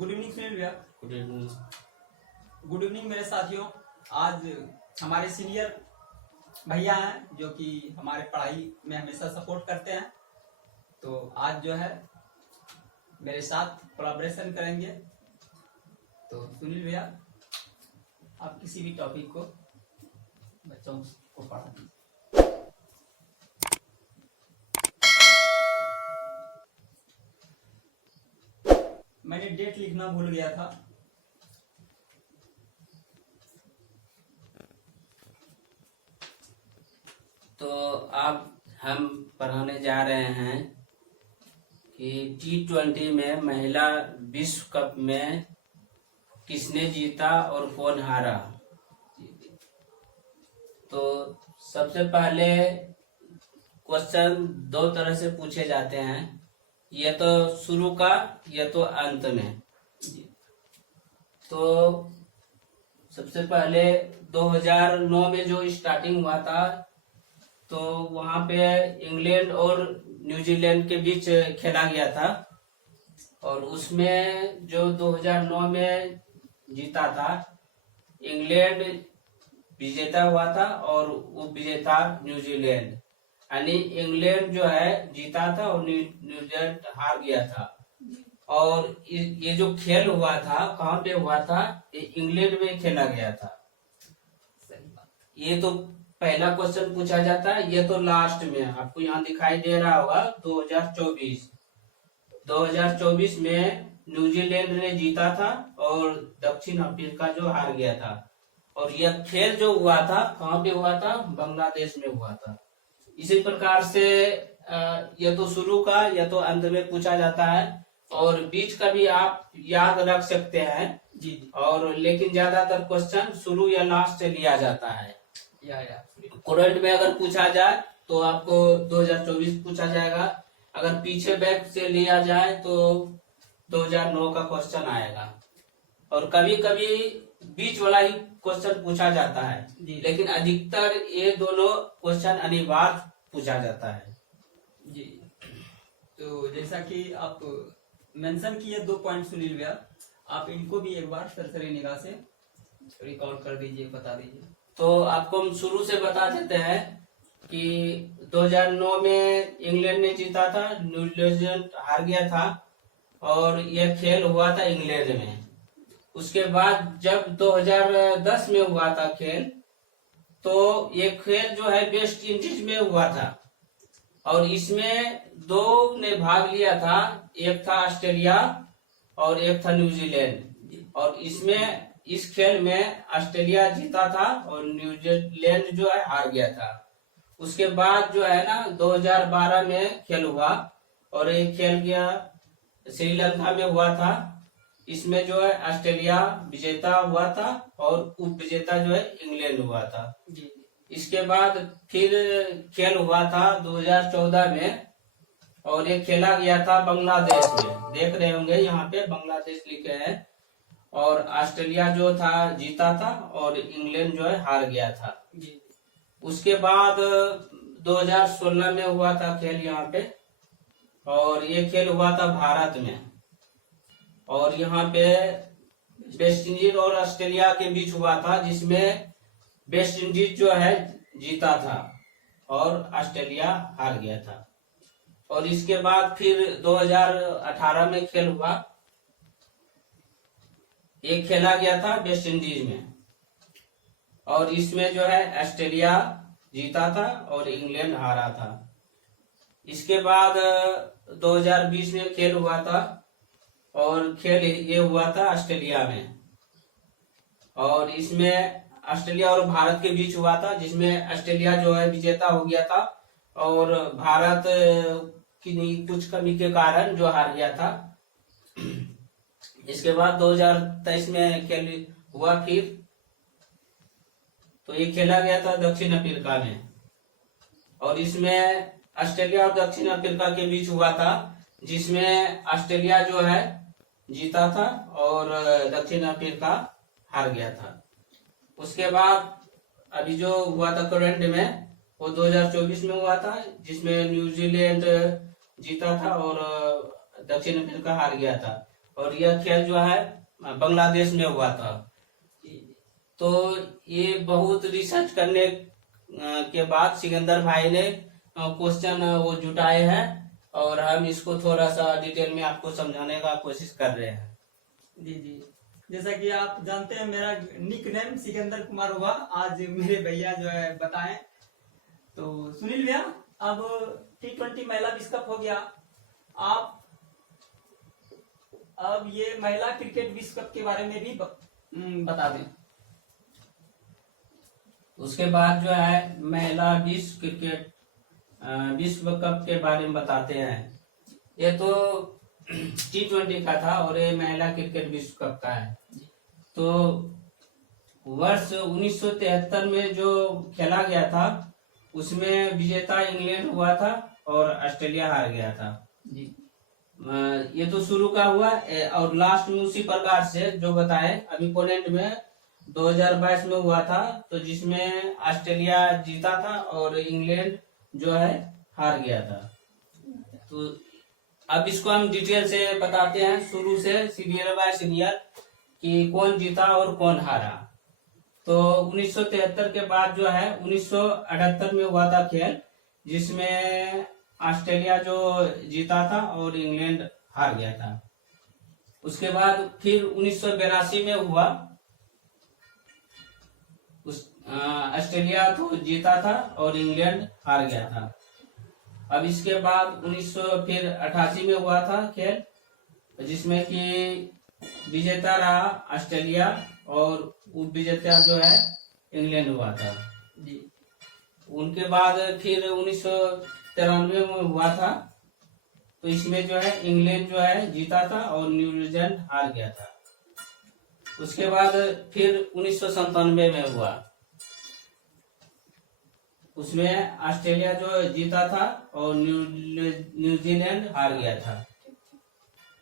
Good evening Sunil भैया। Good evening. Good evening मेरे साथियों। आज हमारे सीनियर भैया हैं जो कि हमारे पढ़ाई में हमेशा सपोर्ट करते हैं, तो आज जो है मेरे साथ कोलैबोरेशन करेंगे। तो सुनील भैया, आप किसी भी टॉपिक को बच्चों को पढ़ा दीजिए। मैंने डेट लिखना भूल गया था। तो अब हम पढ़ाने जा रहे हैं कि T20 में महिला विश्व कप में किसने जीता और कौन हारा। तो सबसे पहले क्वेश्चन दो तरह से पूछे जाते हैं, ये तो शुरू का, ये तो अंत में। तो सबसे पहले 2009 में जो स्टार्टिंग हुआ था, तो वहां पे इंग्लैंड और न्यूजीलैंड के बीच खेला गया था, और उसमें जो 2009 में जीता था, इंग्लैंड विजेता हुआ था और उप विजेता न्यूजीलैंड। यानी इंग्लैंड जो है जीता था और न्यूजीलैंड हार गया था। और ये जो खेल हुआ था कहाँ पे हुआ था, ये इंग्लैंड में खेला गया था। ये तो पहला क्वेश्चन पूछा जाता है। ये तो लास्ट में आपको यहाँ दिखाई दे रहा होगा 2024 में न्यूजीलैंड ने जीता था और दक्षिण अफ्रीका जो हार गया था। और यह खेल जो हुआ था कहाँ पे हुआ था, बांग्लादेश में हुआ था। इसी प्रकार से यह तो शुरू का, यह तो अंत में पूछा जाता है, और बीच का भी आप याद रख सकते हैं जी। और लेकिन ज्यादातर क्वेश्चन शुरू या लास्ट से लिया जाता है। या करंट में अगर पूछा जाए तो आपको 2024 पूछा जाएगा, अगर पीछे बैक से लिया जाए तो 2009 का क्वेश्चन आएगा। और कभी कभी बीच वाला ही क्वेश्चन पूछा जाता है, लेकिन अधिकतर ये दोनों क्वेश्चन अनिवार्य पूछा जाता है जी। तो जैसा कि आप मेंशन किए 2 पॉइंट सुनील भैया, आप इनको भी एक बार सरसरी निगाह से रिकॉल कर दीजिए, बता दीजिए। तो आपको हम शुरू से बता देते हैं कि 2009 में इंग्लैंड ने जीता था, न्यूजीलैंड हार गया था, और यह खेल हुआ था इंग्लैंड में। उसके बाद जब 2010 में हुआ था खेल, तो ये खेल जो है वेस्ट इंडीज में हुआ था, और इसमें 2 ने भाग लिया था, एक था ऑस्ट्रेलिया और एक था न्यूजीलैंड। और इसमें इस खेल में ऑस्ट्रेलिया जीता था और न्यूजीलैंड जो है हार गया था। उसके बाद जो है ना 2012 में खेल हुआ, और ये खेल गया श्रीलंका में हुआ था। इसमें जो है ऑस्ट्रेलिया विजेता हुआ था और उप विजेता जो है इंग्लैंड हुआ था। इसके बाद फिर खेल हुआ था 2014 में, और ये खेला गया था बांग्लादेश में। देख रहे होंगे यहाँ पे बांग्लादेश लिखे हैं। और ऑस्ट्रेलिया जो था जीता था और इंग्लैंड जो है हार गया था। उसके बाद 2016 में हुआ था खेल यहाँ पे, और ये खेल हुआ था भारत में। और यहाँ पे वेस्ट इंडीज और ऑस्ट्रेलिया के बीच हुआ था, जिसमें वेस्ट इंडीज जो है जीता था और ऑस्ट्रेलिया हार गया था। और इसके बाद फिर 2018 में खेल हुआ, ये खेला गया था वेस्ट इंडीज में, और इसमें जो है ऑस्ट्रेलिया जीता था और इंग्लैंड हारा था। इसके बाद 2020 में खेल हुआ था, और खेल ये हुआ था ऑस्ट्रेलिया में, और इसमें ऑस्ट्रेलिया और भारत के बीच हुआ था, जिसमें ऑस्ट्रेलिया जो है विजेता हो गया था और भारत की कुछ कमी के कारण जो हार गया था। इसके बाद 2023 में खेल हुआ फिर, तो ये खेला गया था दक्षिण अफ्रीका में, और इसमें ऑस्ट्रेलिया और दक्षिण अफ्रीका के बीच हुआ था, जिसमें ऑस्ट्रेलिया जो है जीता था और दक्षिण अफ्रीका हार गया था। उसके बाद अभी जो हुआ था करंट में, वो 2024 में हुआ था, जिसमें न्यूजीलैंड जीता था और दक्षिण अफ्रीका हार गया था। और यह खेल जो है बांग्लादेश में हुआ था। तो ये बहुत रिसर्च करने के बाद सिकंदर भाई ने क्वेश्चन वो जुटाए हैं और हम इसको थोड़ा सा डिटेल में आपको समझाने का कोशिश कर रहे हैं। जी जी, जैसा कि आप जानते हैं मेरा निक नेम सिकंदर कुमार हुआ। आज मेरे भैया जो है बताएं। तो सुनील भैया, अब T20 महिला विश्व कप हो गया, आप अब ये महिला क्रिकेट विश्व कप के बारे में भी बता दें। उसके बाद जो है महिला विश्व क्रिकेट विश्व कप के बारे में बताते हैं। ये तो T20 का था और ये महिला क्रिकेट विश्व कप का है। तो वर्ष 1973 में जो खेला गया था उसमें विजेता इंग्लैंड हुआ था और ऑस्ट्रेलिया हार गया था। जी, ये तो शुरू का हुआ और लास्ट में उसी प्रकार से जो बताए अभी पोलैंड में 2022 में हुआ था, तो जिसमें ऑस्ट्रेलिया जीता था और इंग्लैंड जो है हार गया था। तो अब इसको हम डिटेल से बताते हैं शुरू से सीरियल बाय सीरियल कि कौन जीता और कौन हारा। तो 1973 के बाद जो है 1978 में हुआ था खेल, जिसमें ऑस्ट्रेलिया जो जीता था और इंग्लैंड हार गया था। उसके बाद फिर 1982 में हुआ, ऑस्ट्रेलिया तो जीता था और इंग्लैंड हार गया था। अब इसके बाद 1988 में हुआ था खेल, जिसमें कि विजेता रहा ऑस्ट्रेलिया और उप विजेता जो है इंग्लैंड हुआ था। जी, उनके बाद फिर 1993 में हुआ था, तो इसमें जो है इंग्लैंड जो है जीता था और न्यूजीलैंड हार गया था। उसके बाद फिर 1997 में हुआ, उसमें ऑस्ट्रेलिया जो जीता था और न्यूजीलैंड हार गया था।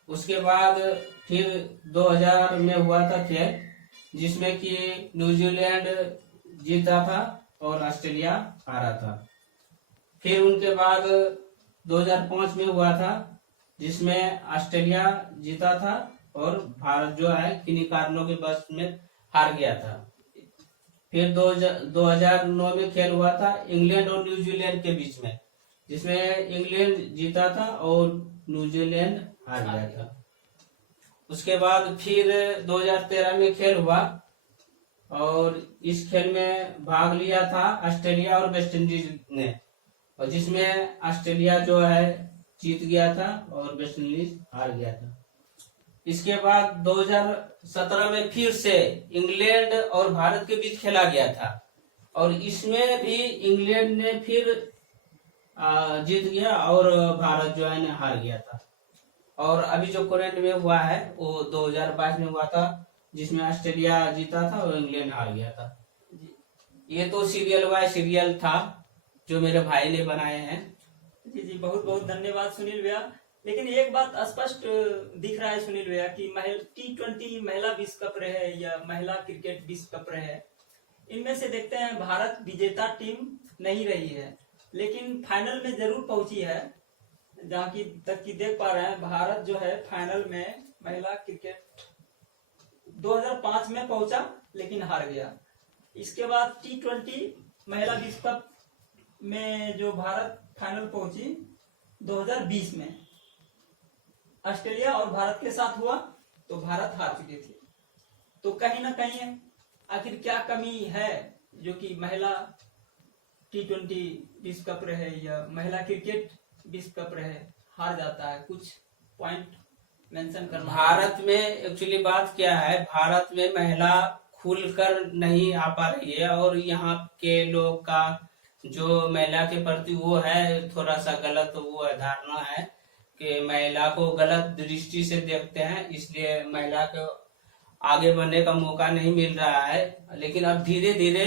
उसके बाद फिर 2000 में हुआ था खेल, जिसमें कि न्यूजीलैंड जीता था और ऑस्ट्रेलिया हारा था। फिर उनके बाद 2005 में हुआ था, जिसमें ऑस्ट्रेलिया जीता था और भारत जो है किन्हीं कारणों के वश में हार गया था। फिर 2009 में खेल हुआ था इंग्लैंड और न्यूजीलैंड के बीच में, जिसमें इंग्लैंड जीता था और न्यूजीलैंड हार गया था। उसके बाद फिर 2013 में खेल हुआ और इस खेल में भाग लिया था ऑस्ट्रेलिया और वेस्ट इंडीज ने, और जिसमें ऑस्ट्रेलिया जो है जीत गया था और वेस्ट इंडीज हार गया था। इसके बाद 2017 में फिर से इंग्लैंड और भारत के बीच खेला गया था और इसमें भी इंग्लैंड ने फिर जीत गया और भारत जो है हार गया था। और अभी जो करंट में हुआ है वो 2022 में हुआ था, जिसमें ऑस्ट्रेलिया जीता था और इंग्लैंड हार गया था। ये तो सीरियल बाय सीरियल था जो मेरे भाई ने बनाए हैं। जी जी, बहुत बहुत धन्यवाद सुनील भैया। लेकिन एक बात स्पष्ट दिख रहा है सुनील भैया कि T20 महिला विश्व कप रहे या महिला क्रिकेट विश्व कप रहे, इनमें से देखते हैं भारत विजेता टीम नहीं रही है, लेकिन फाइनल में जरूर पहुंची है। जहाँ की तक की देख पा रहे हैं, भारत जो है फाइनल में महिला क्रिकेट 2005 में पहुंचा लेकिन हार गया। इसके बाद T20 महिला विश्व कप में जो भारत फाइनल पहुंची 2020 में ऑस्ट्रेलिया और भारत के साथ हुआ, तो भारत हार चुके थे। तो कहीं ना कहीं आखिर क्या कमी है जो कि महिला T20 विश्व कप रहे या महिला क्रिकेट विश्व कप रहे हार जाता है? कुछ पॉइंट मेंशन करना। भारत में एक्चुअली बात क्या है, भारत में महिला खुलकर नहीं आ पा रही है और यहाँ के लोग का जो महिला के प्रति वो है थोड़ा सा गलत वो धारणा है कि महिला को गलत दृष्टि से देखते हैं, इसलिए महिला को आगे बढ़ने का मौका नहीं मिल रहा है। लेकिन अब धीरे धीरे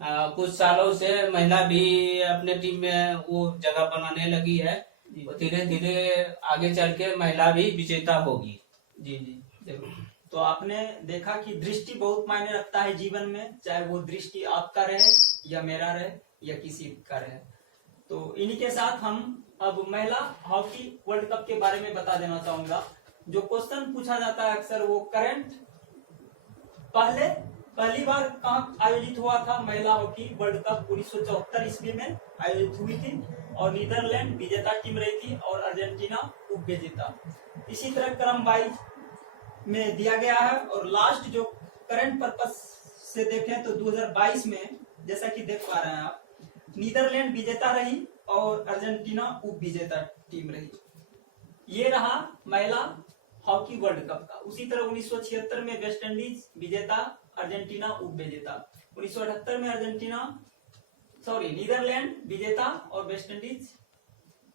कुछ सालों से महिला भी अपने टीम में वो जगह बनाने लगी है, धीरे धीरे आगे चल के महिला भी विजेता होगी। जी जी जरूर। तो आपने देखा कि दृष्टि बहुत मायने रखता है जीवन में, चाहे वो दृष्टि आपका रहे या मेरा रहे या किसी का रहे। तो इन्हीं के साथ हम अब महिला हॉकी वर्ल्ड कप के बारे में बता देना चाहूंगा। जो क्वेश्चन पूछा जाता है अक्सर वो करंट पहली बार कहाँ आयोजित हुआ था महिला हॉकी वर्ल्ड कप 1974 ईस्वी में आयोजित हुई थी और नीदरलैंड विजेता टीम रही थी और अर्जेंटीना उप विजेता। इसी तरह क्रम वाइज में दिया गया है और लास्ट जो करंट पर्पस से देखें तो 2022 में जैसा कि देख पा रहे हैं आप, नीदरलैंड विजेता रही और अर्जेंटीना उप विजेता टीम रही। ये रहा महिला हॉकी वर्ल्ड कप का। उसी तरह 1976 में वेस्ट इंडीज विजेता, अर्जेंटीना उप विजेता। 1978 में नीदरलैंड विजेता और वेस्ट इंडीज,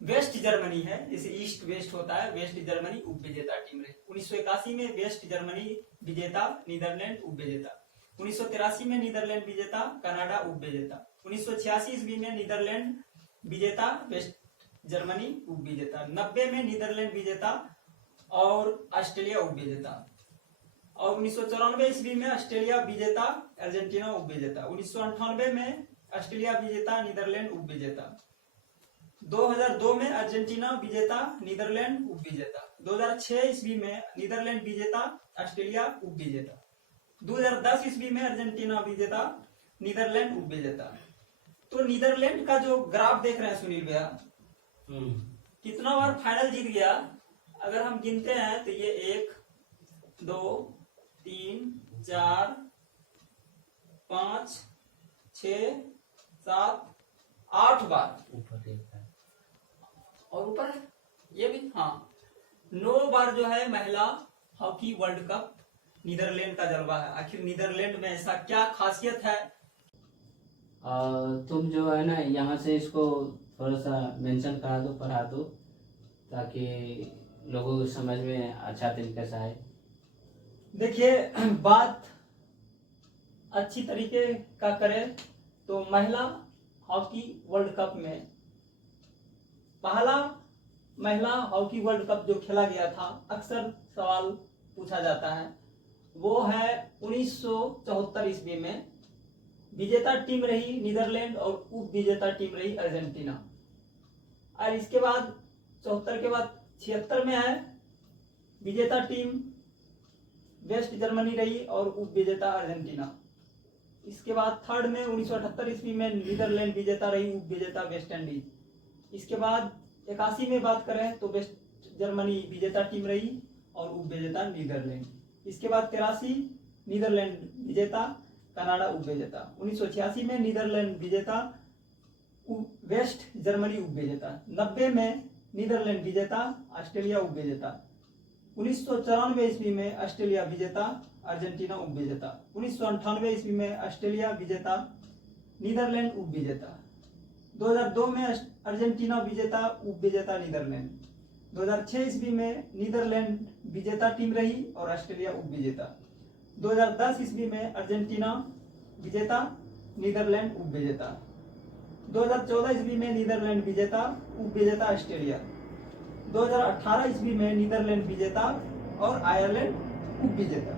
वेस्ट जर्मनी है, इसे ईस्ट वेस्ट होता है, वेस्ट जर्मनी उप विजेता टीम रही। 1981 में वेस्ट जर्मनी विजेता, नीदरलैंड उप विजेता। 1983 में नीदरलैंड विजेता, कनाडा उप विजेता। 1986 ईस्वी में नीदरलैंड विजेता, वेस्ट जर्मनी उप विजेता। 90 में नीदरलैंड विजेता और ऑस्ट्रेलिया उप विजेता। और 1994 ईस्वी में ऑस्ट्रेलिया विजेता, अर्जेंटीना उप विजेता। 1998 में ऑस्ट्रेलिया विजेता, नीदरलैंड उप विजेता। 2002 में अर्जेंटीना विजेता, नीदरलैंड उप विजेता। 2006 ईस्वी में नीदरलैंड विजेता, ऑस्ट्रेलिया उप विजेता। 2010 ईस्वी में अर्जेंटीना विजेता, नीदरलैंड उप विजेता। तो नीदरलैंड का जो ग्राफ देख रहे हैं सुनील भैया, कितना बार फाइनल जीत गया अगर हम गिनते हैं तो ये 1 2 3 4 5 6 7 8 बार और ऊपर है ये भी, हाँ 9 बार जो है महिला हॉकी वर्ल्ड कप नीदरलैंड का जलवा है। आखिर नीदरलैंड में ऐसा क्या खासियत है? तुम जो है ना यहाँ से इसको थोड़ा सा मेंशन करा दो, पढ़ा दो, ताकि लोगों को समझ में अच्छा तरीके से आए। देखिए, बात अच्छी तरीके का करें तो महिला हॉकी वर्ल्ड कप में पहला महिला हॉकी वर्ल्ड कप जो खेला गया था, अक्सर सवाल पूछा जाता है, वो है 1974 ईस्वी में। विजेता टीम रही नीदरलैंड और उप विजेता टीम रही अर्जेंटीना। और इसके बाद 74 के बाद 76 में है, विजेता टीम वेस्ट जर्मनी रही और उप विजेता अर्जेंटीना। इसके बाद थर्ड में 1978 ईस्वी में नीदरलैंड विजेता रही, उप विजेता वेस्ट इंडीज। इसके बाद 81 में बात करें तो वेस्ट जर्मनी विजेता टीम रही और उप विजेता नीदरलैंड। इसके बाद 83 नीदरलैंड विजेता, कनाडा उप विजेता। 1986 में नीदरलैंड विजेता, वेस्ट जर्मनी उप विजेता। 90 में नीदरलैंड विजेता, ऑस्ट्रेलिया उप विजेता। 1994 ईस्वी में ऑस्ट्रेलिया विजेता, अर्जेंटीना उप विजेता। 1998 ईस्वी में ऑस्ट्रेलिया विजेता, नीदरलैंड उप विजेता। 2002 में अर्जेंटीना विजेता, उप विजेता नीदरलैंड। 2006 ईस्वी में नीदरलैंड विजेता टीम रही और ऑस्ट्रेलिया उप विजेता। 2010 ईस्वी में अर्जेंटीना विजेता, नीदरलैंड उप विजेता। 2014 ईस्वी में नीदरलैंड विजेता, उप विजेता ऑस्ट्रेलिया। 2018 ईस्वी में नीदरलैंड विजेता और आयरलैंड उप विजेता।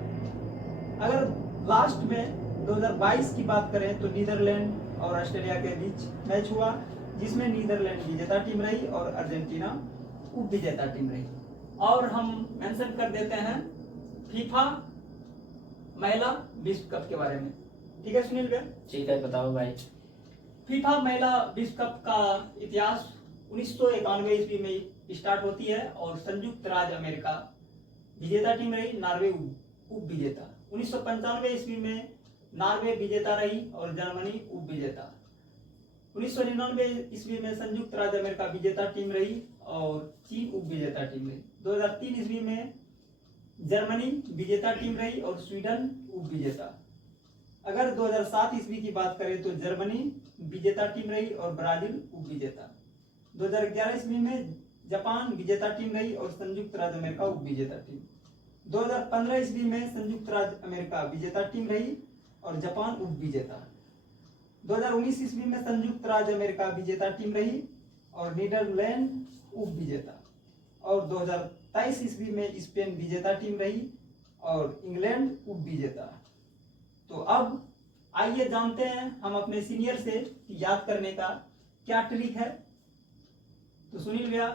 अगर लास्ट में 2022 की बात करें तो नीदरलैंड और ऑस्ट्रेलिया के बीच मैच हुआ, जिसमें नीदरलैंड विजेता टीम रही और अर्जेंटीना उप विजेता टीम रही। और हम मेंशन कर देते हैं फीफा महिला विश्व कप के बारे में। ठीक है सुनील भैया? ठीक है, बताओ भाई। फीफा महिला विश्व कप का इतिहास 1991 ईस्वी में स्टार्ट होती है और संयुक्त राज्य अमेरिका विजेता टीम रही, नॉर्वे उप विजेता। 1995 ईस्वी में नॉर्वे विजेता रही और जर्मनी उप विजेता। 1999 ईस्वी में संयुक्त राज्य अमेरिका विजेता टीम रही और चीन उप विजेता टीम रही। 2003 ईस्वी में जर्मनी विजेता टीम रही और स्वीडन उप विजेता। अगर 2007 ईस्वी की बात करें तो जर्मनी विजेता टीम रही और ब्राजील उप विजेता। 2011 ईस्वी में जापान विजेता टीम रही और संयुक्त राज्य अमेरिका उप विजेता टीम। 2015 ईस्वी में संयुक्त राज्य अमेरिका विजेता टीम रही और जापान उप विजेता। 2019 ईस्वी में संयुक्त राज्य अमेरिका विजेता टीम रही और नीदरलैंड उप विजेता। और 2023 ईस्वी में स्पेन विजेता टीम रही और इंग्लैंड उप विजेता। तो अब आइए जानते हैं हम अपने सीनियर से याद करने का क्या ट्रिक है। तो सुनील भैया,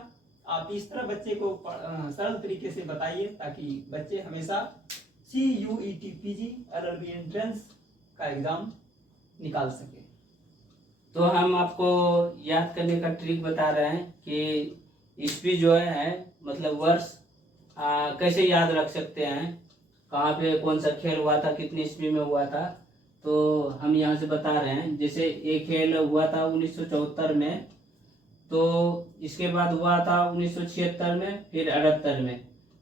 आप इस तरह बच्चे को सरल तरीके से बताइए ताकि बच्चे हमेशा CUET PG LLB एंट्रेंस का एग्जाम निकाल सके। तो हम आपको याद करने का ट्रिक बता रहे हैं कि ईस्वी जो है मतलब वर्ष कैसे याद रख सकते हैं, कहाँ पे कौन सा खेल हुआ था, कितनी ईस्वी में हुआ था। तो हम यहाँ से बता रहे हैं, जैसे एक खेल हुआ था 1974 में, तो इसके बाद हुआ था 1976 में, फिर 78 में।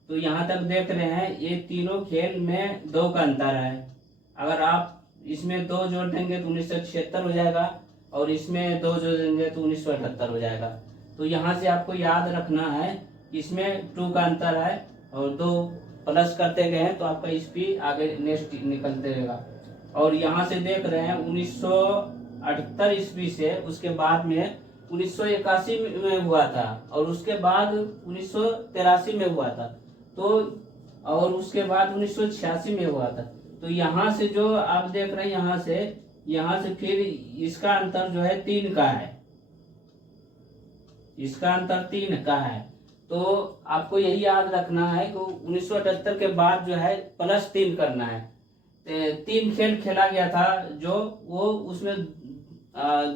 तो यहाँ तक देख रहे हैं ये तीनों खेल में 2 का अंतर है। अगर आप इसमें 2 जोड़ देंगे तो 1976 हो जाएगा और इसमें 2 जोड़ देंगे तो 1978 हो जाएगा। तो यहाँ से आपको याद रखना है इसमें 2 का अंतर है और 2 प्लस करते गए हैं तो आपका ईस्वी आगे नेक्स्ट निकलते रहेगा। और यहाँ से देख रहे हैं 1978 ईस्वी से उसके बाद में 1981 में हुआ था और उसके बाद 1983 में हुआ था, तो और उसके बाद 1986 में हुआ था। तो यहाँ से जो आप देख रहे हैं यहाँ से फिर इसका अंतर जो है 3 का है, इसका अंतर 3 का है। तो आपको यही याद रखना है कि 1978 के बाद जो है +3 करना है। 3 खेल खेला गया था जो वो उसमें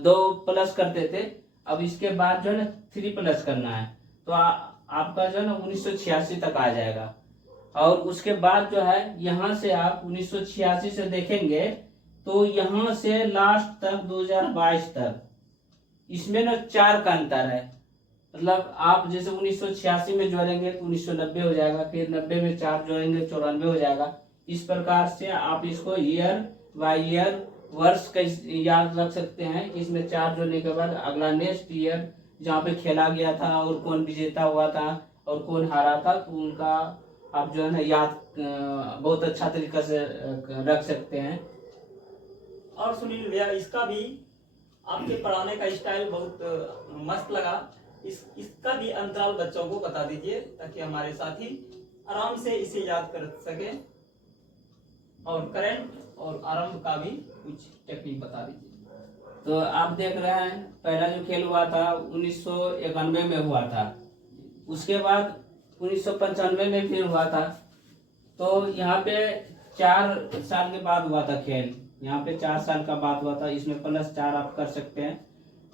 2 प्लस करते थे, अब इसके बाद जो है ना 3 प्लस करना है। तो आपका जो है ना 1986 तक आ जाएगा। और उसके बाद जो है यहाँ से आप 1986 से देखेंगे तो यहाँ से लास्ट तक 2022 तक इसमें ना 4 का अंतर है। मतलब आप जैसे 1986 में जोड़ेंगे तो 1990 हो जाएगा, फिर 90 में 4 जोड़ेंगे 94 हो जाएगा। इस प्रकार से आप इसको ईयर बाय ईयर वर्ष का याद रख सकते हैं। इसमें 4 जोड़ने के बाद अगला नेक्स्ट ईयर जहाँ पे खेला गया था और कौन विजेता हुआ था और कौन हारा था, तो उनका आप जो है ना याद बहुत अच्छा तरीका से रख सकते हैं। और सुनील भैया, इसका भी आपके पढ़ाने का स्टाइल बहुत मस्त लगा। इसका भी अंतराल बच्चों को बता दीजिए ताकि हमारे साथी आराम से इसे याद कर सके। और करंट और आरंभ का भी कुछ टेक्निक बता दीजिए। तो आप देख रहे हैं पहला जो खेल हुआ था 1991 में हुआ था, उसके बाद 1995 में फिर हुआ था। तो यहाँ पे 4 साल के बाद हुआ था खेल, यहाँ पे 4 साल का बाद हुआ था, इसमें +4 आप कर सकते हैं।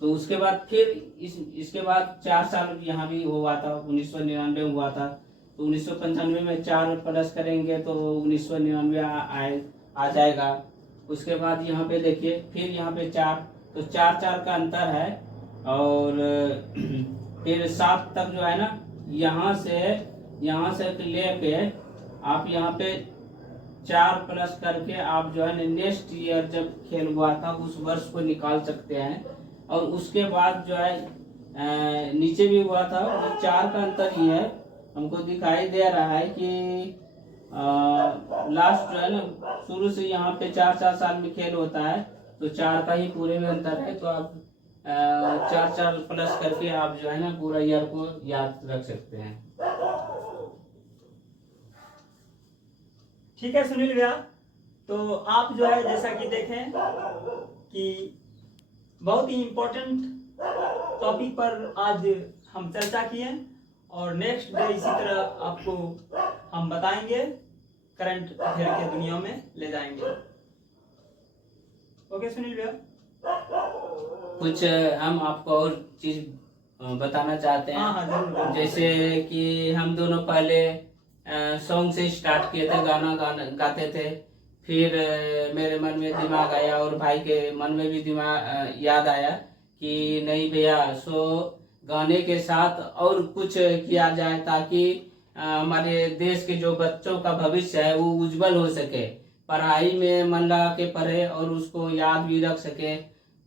तो उसके बाद फिर इसके बाद 4 साल यहाँ भी हुआ था, 1999 हुआ था। तो 1995 में 4 प्लस करेंगे तो 1999 आ जाएगा। उसके बाद यहाँ पे देखिए फिर यहाँ पे 4, तो 4 का अंतर है। और फिर 7 तक जो है ना यहाँ से लेके आप यहाँ पे 4 प्लस करके आप जो है ना नेक्स्ट ईयर जब खेल हुआ था उस वर्ष को निकाल सकते हैं। और उसके बाद जो है नीचे भी हुआ था, 4 का अंतर ही है। हमको दिखाई दे रहा है कि लास्ट जो है ना शुरू से यहाँ पे 4 साल में खेल होता है, तो 4 का ही पूरे में अंतर है। तो आप 4 प्लस करके आप जो है ना पूरा ईयर को याद रख सकते हैं। ठीक है सुनील भैया, तो आप जो है जैसा कि देखें कि बहुत ही इम्पोर्टेंट टॉपिक पर आज हम चर्चा किए और नेक्स्ट डे इसी तरह आपको हम बताएंगे, करंट अफेयर के दुनिया में ले जाएंगे। ओके सुनील भैया, कुछ हम आपको और चीज बताना चाहते हैं। हाँ जरूर। जैसे कि हम दोनों पहले सॉन्ग से स्टार्ट किए थे, गाना गाते थे, फिर मेरे मन में दिमाग आया और भाई के मन में भी दिमाग याद आया कि नहीं भैया सो गाने के साथ और कुछ किया जाए ताकि हमारे देश के जो बच्चों का भविष्य है वो उज्जवल हो सके, पढ़ाई में मन लगा के पढ़े और उसको याद भी रख सके।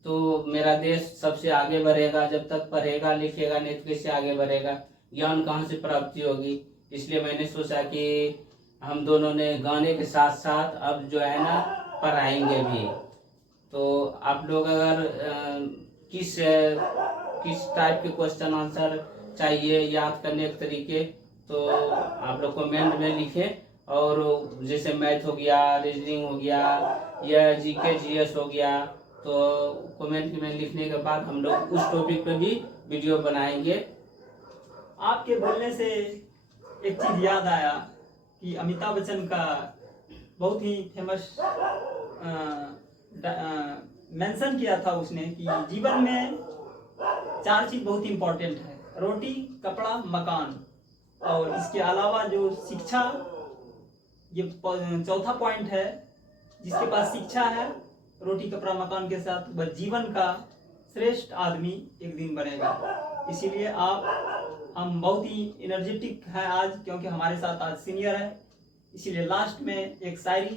तो मेरा देश सबसे आगे बढ़ेगा, जब तक पढ़ेगा लिखेगा नहीं तो कैसे आगे बढ़ेगा, ज्ञान कहाँ से प्राप्ति होगी। इसलिए मैंने सोचा कि हम दोनों ने गाने के साथ साथ अब जो है ना पढ़ाएंगे भी। तो आप लोग अगर किस टाइप के क्वेश्चन आंसर चाहिए याद करने के तरीके, तो आप लोग कमेंट में लिखें। और जैसे मैथ हो गया, रीजनिंग हो गया या जीके जीएस हो गया, तो कमेंट में लिखने के बाद हम लोग उस टॉपिक पे भी वीडियो बनाएंगे। आपके बोलने से एक चीज याद आया कि अमिताभ बच्चन का बहुत ही फेमस मेंशन किया था उसने कि जीवन में 4 चीज बहुत इंपॉर्टेंट है, रोटी, कपड़ा, मकान, और इसके अलावा जो शिक्षा, ये चौथा पॉइंट है। जिसके पास शिक्षा है, रोटी, कपड़ा, मकान के साथ, वह जीवन का श्रेष्ठ आदमी एक दिन बनेगा। इसीलिए हम बहुत ही एनर्जेटिक हैं आज, क्योंकि हमारे साथ आज सीनियर है। इसीलिए लास्ट में एक शायरी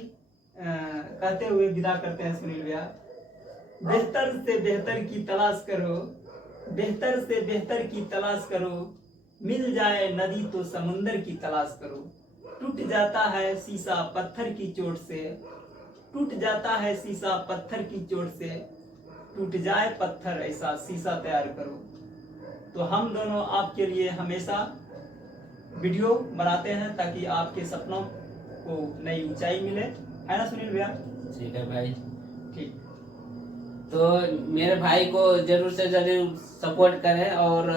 कहते हुए विदा करते हैं सुनील भैया। बेहतर से बेहतर की तलाश करो, बेहतर से बेहतर की तलाश करो, मिल जाए नदी तो समुंदर की तलाश करो। टूट जाता है शीशा पत्थर की चोट से, टूट जाता है शीशा पत्थर की चोट से, टूट जाए पत्थर ऐसा शीशा तैयार करो। तो हम दोनों आपके लिए हमेशा वीडियो बनाते हैं ताकि आपके सपनों को नई ऊंचाई मिले, है ना सुनील भैया? ठीक है भाई। ठीक। तो मेरे भाई को जरूर से जरूर सपोर्ट करें और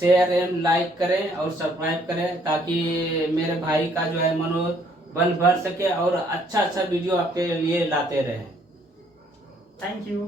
शेयर एंड लाइक करें और सब्सक्राइब करें, ताकि मेरे भाई का जो है मनोबल बढ़ सके और अच्छा वीडियो आपके लिए लाते रहें। Thank you.